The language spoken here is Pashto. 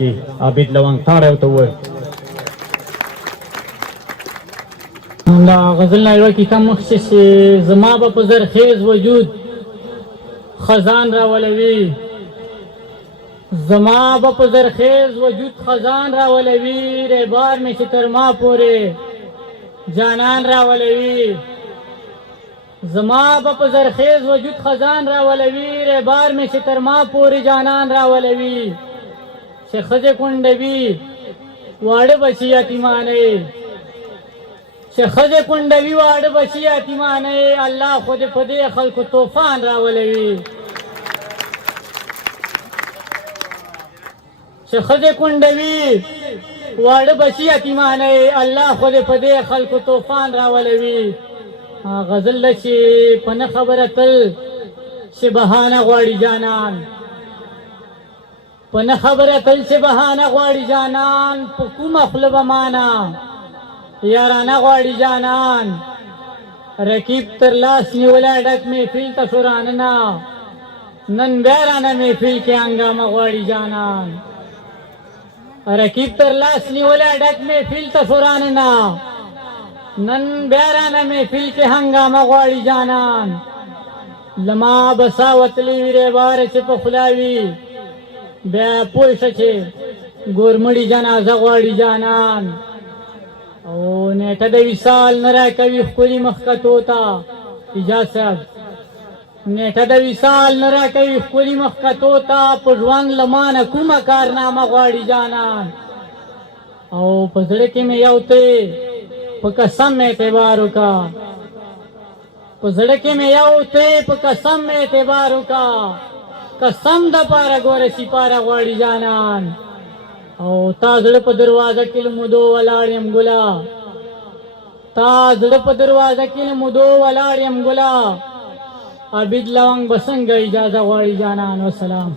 عابد لونګ تاړه ته وای دا غزل نه یو کیسه مخکې چې زما به په زرخیز وجود خزان راولوي زما به په زرخیز وجود خزان راولوي ریبار مې چې تر ما پورې جانان راولوي زما به په زرخیز وجود خزان راولوي ریبار مې چې تر ما پورې جانان راولوي چې ښځې کونډوي واړه بچي یتیمانې چې ښځې کونډوي واړه بچي یتیمانې الله خو دې په دې خلکو طوفان راولوي چې ښځې کونډوي واړه بچي یتیمانې الله خو دې په دې خلکو طوفان راولوي غزل ده چې په نه خبره تل چې بهانه غواړي جانان په نه خبره تل چې بهانه غواړي جانان په کومه خوله به مانه یارانه غواړي جانان رقیب تر لاس نیولی ډک محفل ته شو راننه نن بیا رانه محفل کې هنګامه غواړي جانان رقیب تر لاس نیولی ډک محفل ته شو راننه نن بیا رانه محفل کې هنګامه غواړي جانان لما بسا وتلی وي ریباره چې په خوله وي بیا پوه شه چې ګورمړي جنازه غواړي جانان او نیټه د وصال نه راکوي ښکلي مخکتو ته ایجاز صاحب نیټه د وصال نه راکوي ښکلي مخکتو ته په ژوند له مانه کومه کارنامه غواړي جانان او په زړه کې مې یو ته په قسم اعتبار وکړه په زړه کې مې یو ته په قسم اعتبار وکړه قسم د پاره ګوره سپاره غواړي جانان او تا زړه په دروازه کې له مودو ولاړ یم ګله تا زړه په دروازه کې له مودو ولاړ یم ګله عابد لونګ به څنګه اجازه غواړي جانان وسلام